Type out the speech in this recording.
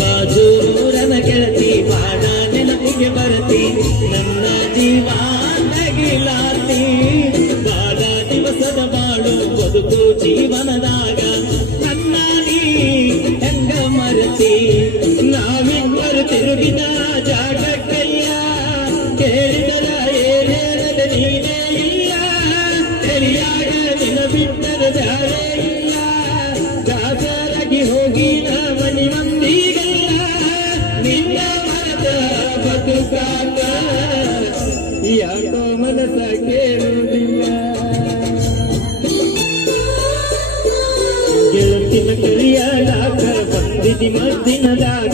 ಬಾಜೂರನ ಗೆಳತಿ ಬಾಡ ನೆನಪಿಗೆ ಬರತಿ ನನ್ನ ಜೀವ ನಗಿಲಾತಿ ಬಾಡ ದಿವಸದ ಬಾಳು ಬದುಕು ಜೀವನದಾಗ ನನ್ನ ನೀ ಹೆಂಗ ಮರತಿ ನಾವಿಬ್ಬರು ತಿರುಗಿದ ಜಾಗಕ್ಕಯ್ಯ ಕೇಳಿದರ ಏನೇನದ ನೀನೇ ಇಲ್ಲ ತೆರಿಯಾಗ ನಿನ ಬಿಟ್ಟರ ಜಾರೇ ಇಲ್ಲ ದಾಸರಾಗಿ ಹೋಗಿ ಮನಿ ಮಂದಿಗಲ್ಲ ನಿನ್ನ ಮರದ ಬದುಕಾಗ ಯಾಕೋ ಮನಸ ಕೇಳುವುದಿಲ್ಲ ಗೆಳತಿನ ಕರಿಯಾಗ ಬಂದಿದಿ ಮದ್ದಿನದಾಗ